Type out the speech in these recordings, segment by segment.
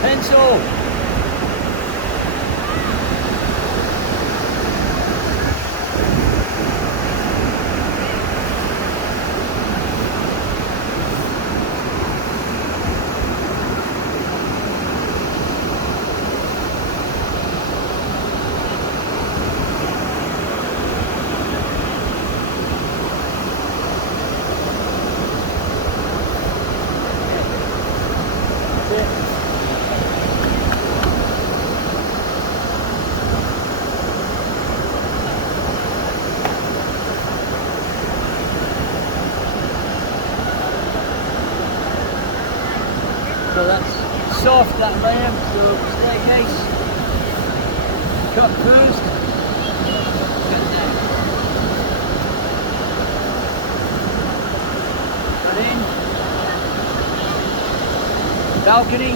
Pencil. So that's soft, that layer. So staircase, cut first, cut down. Cut in. Balcony.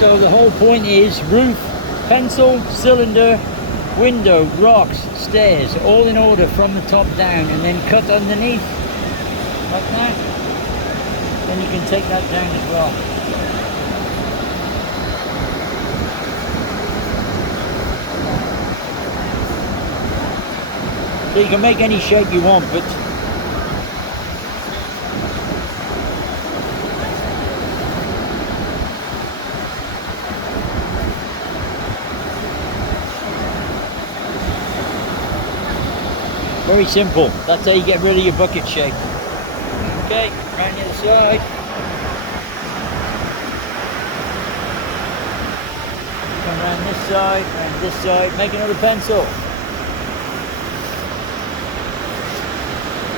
So the whole point is roof, pencil, cylinder, window, rocks, stairs, all in order from the top down, and then cut underneath like that. Then you can take that down as well. So you can make any shape you want, but very simple. That's how you get rid of your bucket shape. Okay, round the other side. Come round this side, make another pencil.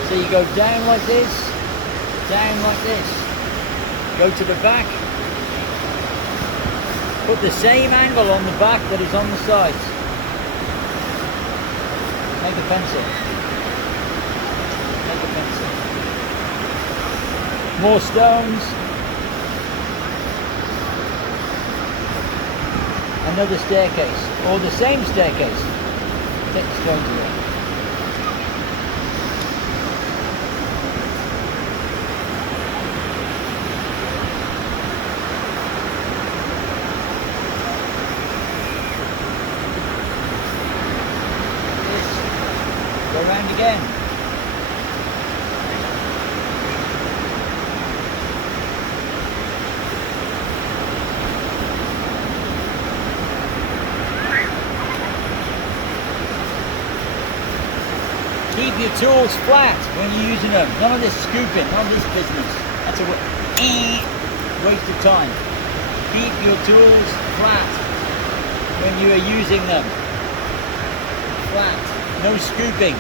So you go down like this, go to the back, put the same angle on the back that is on the sides. Make a pencil. More stones. Another staircase, or the same staircase. Take the stones away. Go around again. your tools flat when you're using them. None of this scooping, none of this business. That's a waste of time. Keep your tools flat when you are using them. Flat. No scooping.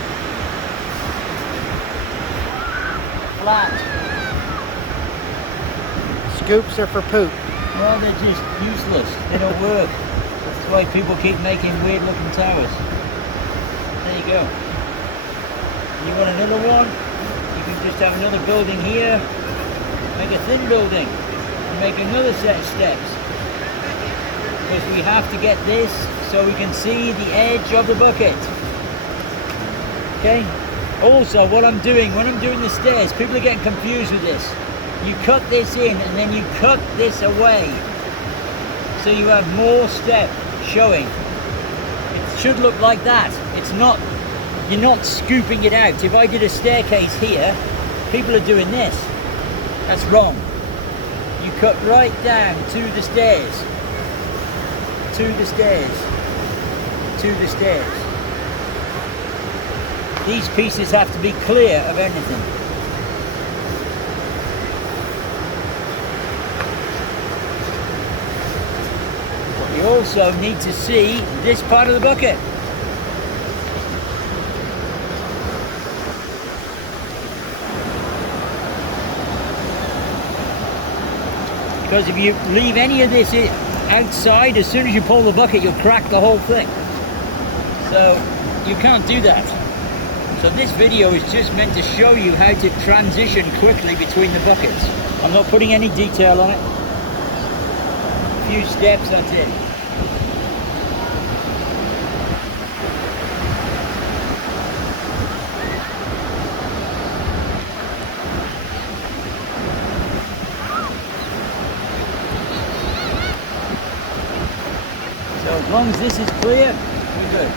Flat. Scoops are for poop. Well, they're just useless. They don't work. That's why people keep making weird looking towers. There you go. You want another one? You can just have another building here. Make a thin building. And make another set of steps. Because we have to get this so we can see the edge of the bucket. Okay? Also, what I'm doing, when I'm doing the stairs, people are getting confused with this. You cut this in and then you cut this away. So you have more step showing. It should look like that. It's not, you're not scooping it out. If I did a staircase here, people are doing this. That's wrong. You cut right down to the stairs. To the stairs. To the stairs. These pieces have to be clear of anything. You also need to see this part of the bucket. Because if you leave any of this outside, as soon as you pull the bucket, you'll crack the whole thing. So you can't do that. So this video is just meant to show you how to transition quickly between the buckets. I'm not putting any detail on it. A few steps, that's it. So as long as this is clear, we're good.